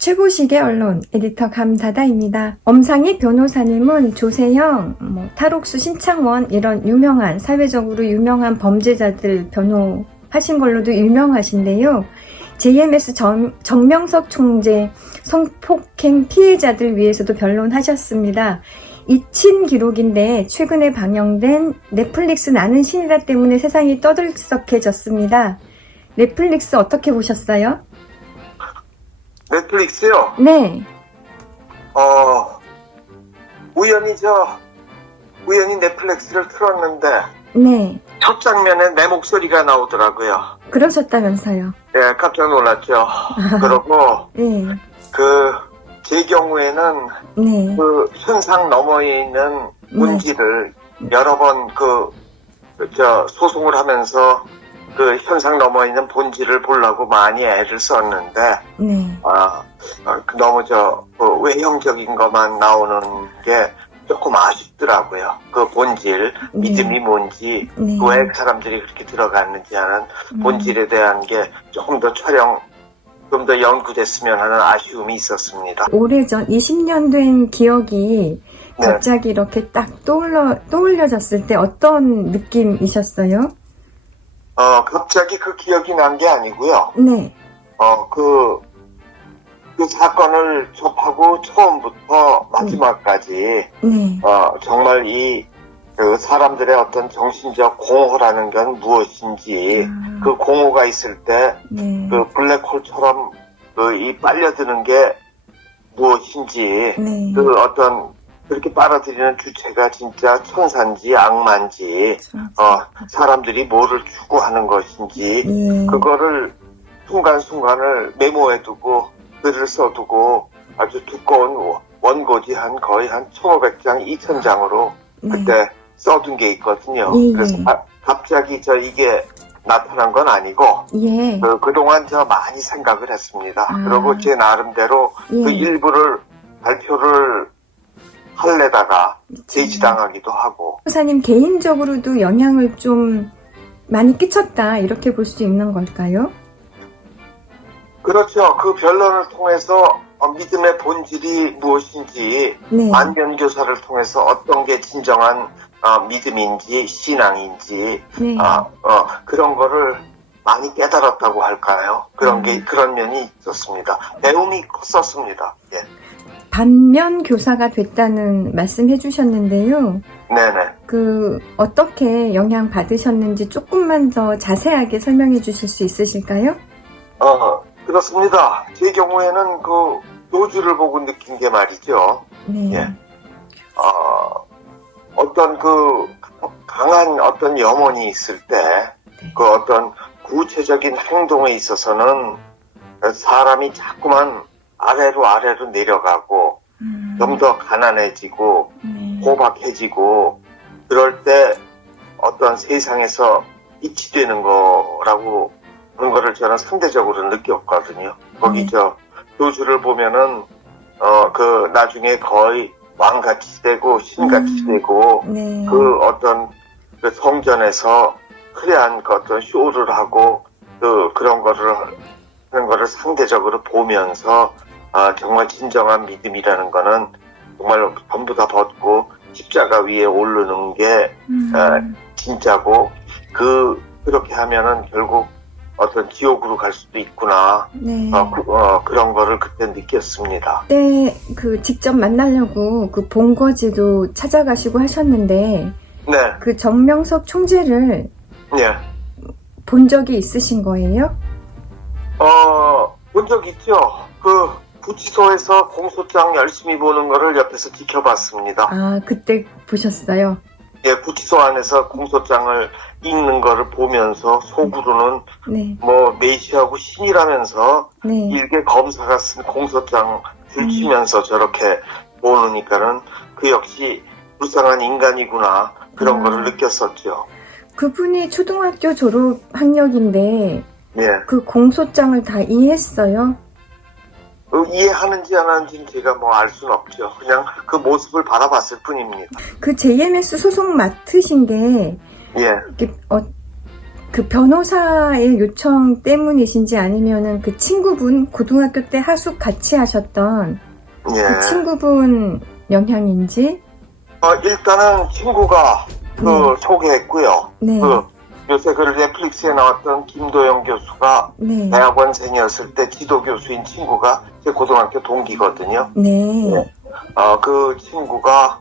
최고시계 언론 에디터 감다다입니다. 엄상익 변호사님은 조세형, 탈옥수 신창원 이런 유명한 사회적으로 유명한 범죄자들 변호하신 걸로도 유명하신데요. JMS 정명석 총재 성폭행 피해자들 위해서도 변론하셨습니다. 잊힌 기록인데 최근에 방영된 넷플릭스 나는 신이다 때문에 세상이 떠들썩해졌습니다. 넷플릭스 어떻게 보셨어요? 넷플릭스요? 네. 우연히 넷플릭스를 틀었는데, 네. 첫 장면에 내 목소리가 나오더라고요. 그러셨다면서요. 예, 깜짝 놀랐죠. 그러고, 네. 제 경우에는, 네. 현상 너머에 있는 문제를 여러 번 소송을 하면서 현상 너머에 있는 본질을 보려고 많이 애를 썼는데, 네. 너무 외형적인 것만 나오는 게 조금 아쉽더라고요. 그 본질, 믿음이 뭔지, 네. 왜 사람들이 그렇게 들어갔는지 하는 본질에 대한 게 조금 더 좀 더 연구됐으면 하는 아쉬움이 있었습니다. 오래전 20년 된 기억이 네. 갑자기 이렇게 딱 떠올려졌을 때 어떤 느낌이셨어요? 갑자기 그 기억이 난 게 아니고요. 네. 그 사건을 접하고 처음부터 마지막까지, 네. 정말 그 사람들의 어떤 정신적 공허라는 건 무엇인지, 그 공허가 있을 때, 네. 블랙홀처럼, 이 빨려드는 게 무엇인지, 네. 그렇게 빨아들이는 주체가 진짜 천사인지 악마인지, 사람들이 뭐를 추구하는 것인지, 예. 그거를 순간순간을 메모해두고, 글을 써두고, 아주 두꺼운 원고지 거의 한 1500장, 2000장으로 그때 써둔 게 있거든요. 예, 그래서 예. 갑자기 이게 나타난 건 아니고, 예. 그동안 많이 생각을 했습니다. 그리고 제 나름대로 예. 그 일부를 발표를 하려다가 제지당하기도 하고. 변호사님 개인적으로도 영향을 좀 많이 끼쳤다 이렇게 볼 수 있는 걸까요? 그렇죠. 그 변론을 통해서 믿음의 본질이 무엇인지, 네. 안면교사를 통해서 어떤 게 진정한 믿음인지 신앙인지, 네. 그런 거를 많이 깨달았다고 할까요? 그런 면이 있었습니다. 배움이 컸었습니다. 예. 반면 교사가 됐다는 말씀 해주셨는데요. 네네. 어떻게 영향 받으셨는지 조금만 더 자세하게 설명해 주실 수 있으실까요? 그렇습니다. 제 경우에는 노주를 보고 느낀 게 말이죠. 네. 예. 어떤 강한 어떤 염원이 있을 때, 어떤 구체적인 행동에 있어서는 사람이 자꾸만 아래로 내려가고, 좀 더 가난해지고, 네. 고박해지고, 그럴 때 어떤 세상에서 빛이 되는 거라고 그런 거를 저는 상대적으로 느꼈거든요. 거기 노주를 보면은, 나중에 거의 왕같이 되고, 신같이 되고, 네. 성전에서 화려한 어떤 쇼를 하고, 그런 거를 하는 거를 상대적으로 보면서, 정말 진정한 믿음이라는 거는 정말 전부 다 벗고 십자가 위에 오르는 게, 진짜고, 그렇게 하면은 결국 어떤 지옥으로 갈 수도 있구나. 네. 그런 거를 그때 느꼈습니다. 그때 직접 만나려고 본거지도 찾아가시고 하셨는데, 네. 정명석 총재를 네. 본 적이 있으신 거예요? 본 적 있죠. 구치소에서 공소장 열심히 보는 거를 옆에서 지켜봤습니다. 그때 보셨어요? 예, 구치소 안에서 공소장을 읽는 거를 보면서 속으로는 네. 메시하고 신이라면서 네. 일개 검사가 쓴 공소장 들치면서 저렇게 보느니까는 그 역시 불쌍한 인간이구나 그런 거를 느꼈었죠. 그분이 초등학교 졸업 학력인데 예. 그 공소장을 다 이해했어요? 이해하는지 안 하는지는 제가 알 수는 없죠. 그냥 그 모습을 바라봤을 뿐입니다. JMS 소송 맡으신 게 예. 이렇게 그 변호사의 요청 때문이신지 아니면은 그 친구분, 고등학교 때 하숙 같이 하셨던 예. 그 친구분 영향인지? 일단은 친구가 소개했고요. 네. 요새 그 넷플릭스에 나왔던 김도영 교수가 네. 대학원생이었을 때 지도 교수인 친구가 제 고등학교 동기거든요. 네. 그 친구가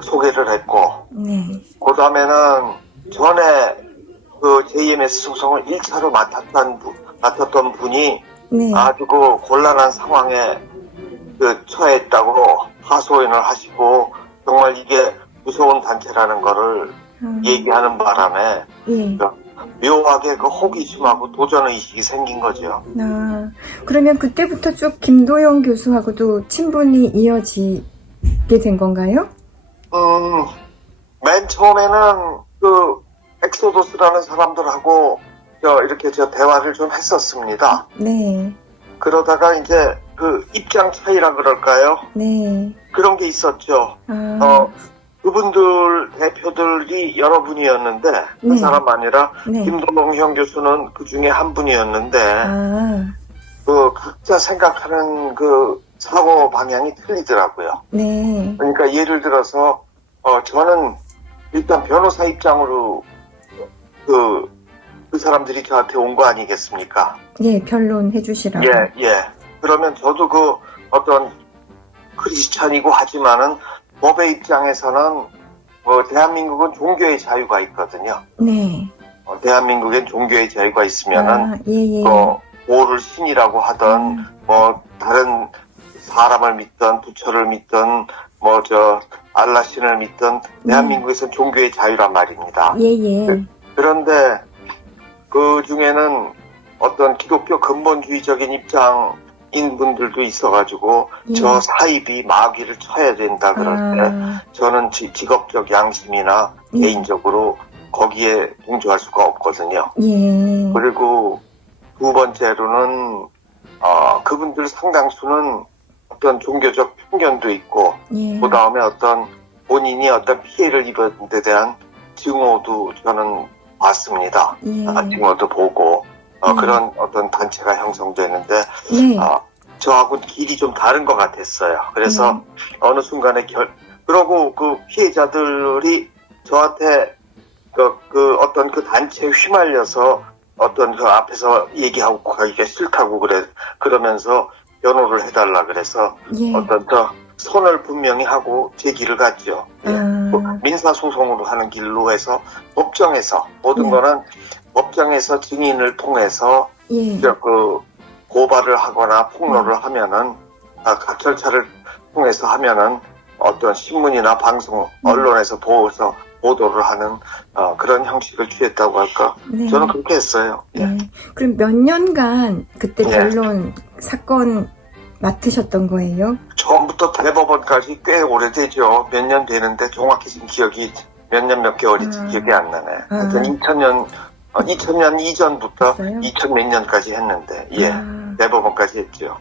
소개를 했고, 네. 그 다음에는 전에 그 JMS 소송을 1차로 맡았던 분이 네. 아주 그 곤란한 상황에 처했다고 하소연을 하시고, 정말 이게 무서운 단체라는 거를 얘기하는 바람에 예. 묘하게 그 호기심하고 도전의식이 생긴 거죠. 그러면 그때부터 쭉 김도영 교수하고도 친분이 이어지게 된 건가요? 맨 처음에는 그 엑소도스라는 사람들하고 이렇게 대화를 좀 했었습니다. 네. 그러다가 이제 그 입장 차이라 그럴까요? 네. 그런 게 있었죠. 그분들 대표들이 여러 분이었는데 네. 한 사람 아니라 네. 김동형 교수는 그 중에 한 분이었는데 그 각자 생각하는 그 사고 방향이 틀리더라고요. 네. 그러니까 예를 들어서 저는 일단 변호사 입장으로 그 사람들이 저한테 온 거 아니겠습니까? 예, 변론해 주시라고. 예. 그러면 저도 그 어떤 크리스찬이고 하지만은 법의 입장에서는 대한민국은 종교의 자유가 있거든요. 네. 대한민국엔 종교의 자유가 있으면은 예. 보를 신이라고 하던 다른 사람을 믿던 부처를 믿던 알라 신을 믿던 대한민국에서는 종교의 자유란 말입니다. 예. 그런데 그 중에는 어떤 기독교 근본주의적인 입장인 분들도 있어가지고 저 사입이 마귀를 쳐야 된다 그럴 때 저는 직업적 양심이나 개인적으로 거기에 동조할 수가 없거든요. 예. 그리고 두 번째로는 그분들 상당수는 어떤 종교적 편견도 있고 그 다음에 어떤 본인이 어떤 피해를 입은 데 대한 증오도 저는 봤습니다. 증오도 보고 그런 어떤 단체가 형성되는데 저하고 길이 좀 다른 것 같았어요. 그래서 어느 순간에 그러고 그 피해자들이 저한테 어떤 그 단체에 휘말려서 어떤 그 앞에서 얘기하고 가기가 싫다고 그러면서 변호를 해달라 그래서 어떤 선을 분명히 하고 제 길을 갔죠. 민사소송으로 하는 길로 해서 법정에서 모든 거는 법정에서 증인을 통해서 그 고발을 하거나 폭로를 하면은 각 절차를 통해서 하면은 어떤 신문이나 방송 언론에서 보도를 하는 그런 형식을 취했다고 할까? 저는 그렇게 했어요. 그럼 몇 년간 그때 변론 사건 맡으셨던 거예요? 처음부터 대법원까지 꽤 오래되죠. 몇 년 되는데 정확히 지금 기억이 몇 년 몇 개월인지 기억이 안 나네. 하여튼 2000년 이전부터 2000 몇 년까지 했는데 대법원까지 했죠.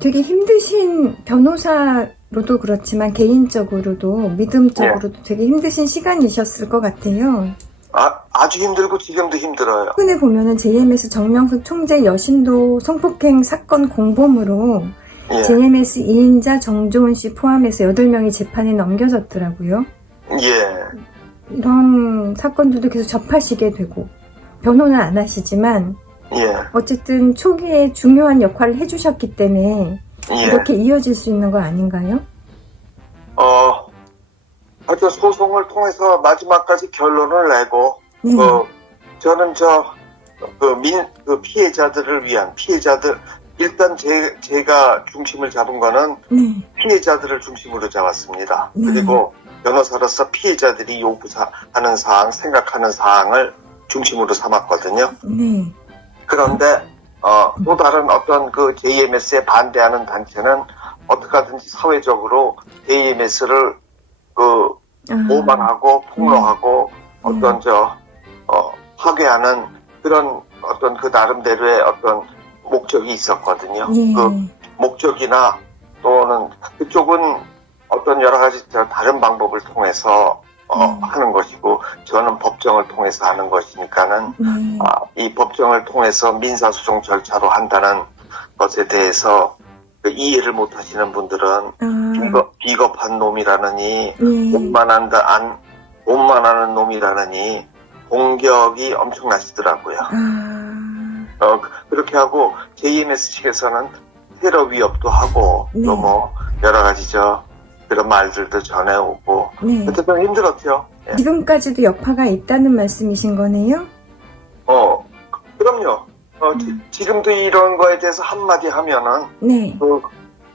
되게 힘드신 변호사로도 그렇지만 개인적으로도 믿음적으로도 되게 힘드신 시간이셨을 것 같아요. 아주 힘들고 지금도 힘들어요. 최근에 보면은 JMS 정명숙 총재 여신도 성폭행 사건 공범으로 JMS 2인자 정조은 씨 포함해서 8명이 재판에 넘겨졌더라고요. 이런 사건들도 계속 접하시게 되고 변호는 안 하시지만 어쨌든 초기에 중요한 역할을 해주셨기 때문에 이렇게 이어질 수 있는 거 아닌가요? 하여튼 소송을 통해서 마지막까지 결론을 내고 저는 피해자들을 위한 일단 제가 중심을 잡은 거는 피해자들을 중심으로 잡았습니다. 그리고 변호사로서 피해자들이 요구하는 사항, 생각하는 사항을 중심으로 삼았거든요. 그런데 또 다른 어떤 그 JMS에 반대하는 단체는 어떻게 하든지 사회적으로 JMS를 모방하고 폭로하고 어떤 파괴하는 그런 어떤 그 나름대로의 어떤 목적이 있었거든요. 그 목적이나 또는 그쪽은 어떤 여러 가지 다른 방법을 통해서 하는 것이고, 저는 법정을 통해서 하는 것이니까는, 이 법정을 통해서 민사소송 절차로 한다는 것에 대해서 그 이해를 못 하시는 분들은 비겁한 놈이라느니, 돈만하는 놈이라느니, 공격이 엄청나시더라고요. 그렇게 하고, JMS 측에서는 테러 위협도 하고, 또 뭐, 여러 가지 그런 말들도 전해오고, 어쨌든 힘들었죠. 예. 지금까지도 여파가 있다는 말씀이신 거네요? 그럼요. 지금도 이런 거에 대해서 한마디 하면은,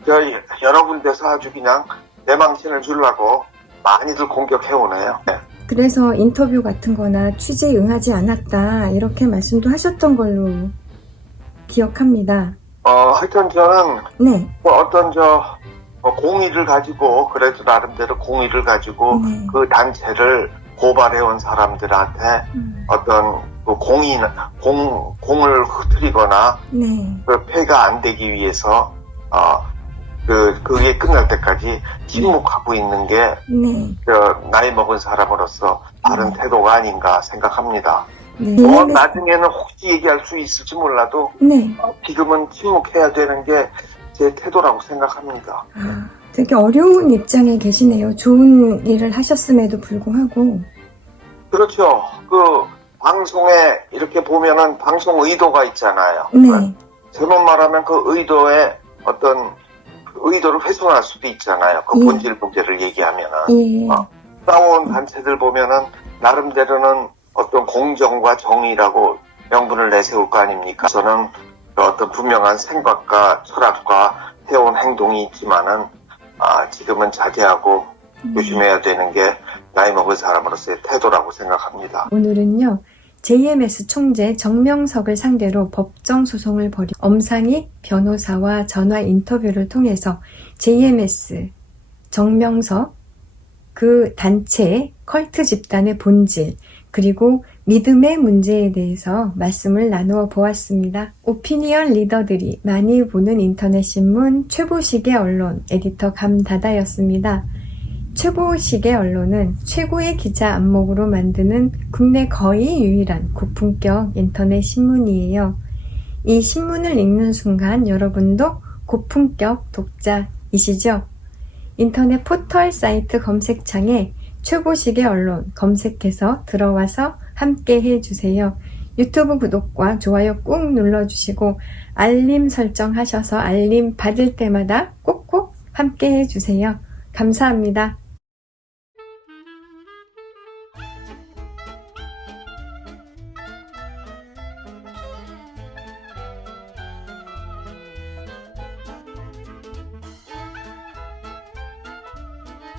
여러 군데서 아주 그냥 내망신을 주려고 많이들 공격해오네요. 예. 그래서 인터뷰 같은 거나 취재에 응하지 않았다, 이렇게 말씀도 하셨던 걸로 기억합니다. 하여튼 저는, 뭐 어떤 공의를 가지고, 그래도 나름대로 공의를 가지고 그 단체를 고발해온 사람들한테 어떤 그 공을 흐트리거나 그 폐가 안 되기 위해서 그게 끝날 때까지 침묵하고 있는 게 나이 먹은 사람으로서 바른 태도가 아닌가 생각합니다. 나중에는 혹시 얘기할 수 있을지 몰라도 지금은 침묵해야 되는 게 제 태도라고 생각합니다. 되게 어려운 입장에 계시네요. 좋은 일을 하셨음에도 불구하고. 그렇죠. 그 방송에 이렇게 보면은 방송 의도가 있잖아요. 잘못 말하면 그 의도에 어떤 의도를 훼손할 수도 있잖아요. 그 본질 문제를 얘기하면은. 싸워온 단체들 보면은 나름대로는 어떤 공정과 정의라고 명분을 내세울 거 아닙니까? 저는 어떤 분명한 생각과 철학과 해온 행동이 있지만은 지금은 자제하고 조심해야 되는 게 나이 먹은 사람으로서의 태도라고 생각합니다. 오늘은요, JMS 총재 정명석을 상대로 법정 소송을 벌인 엄상희 변호사와 전화 인터뷰를 통해서 JMS, 정명석, 그 단체의 컬트 집단의 본질, 그리고 믿음의 문제에 대해서 말씀을 나누어 보았습니다. 오피니언 리더들이 많이 보는 인터넷 신문 최보식의 언론 에디터 감다다였습니다. 최보식의 언론은 최고의 기자 안목으로 만드는 국내 거의 유일한 고품격 인터넷 신문이에요. 이 신문을 읽는 순간 여러분도 고품격 독자이시죠? 인터넷 포털 사이트 검색창에 최보식의 언론 검색해서 들어와서 함께 해주세요. 유튜브 구독과 좋아요 꾹 눌러주시고 알림 설정하셔서 알림 받을 때마다 꼭꼭 함께 해주세요. 감사합니다.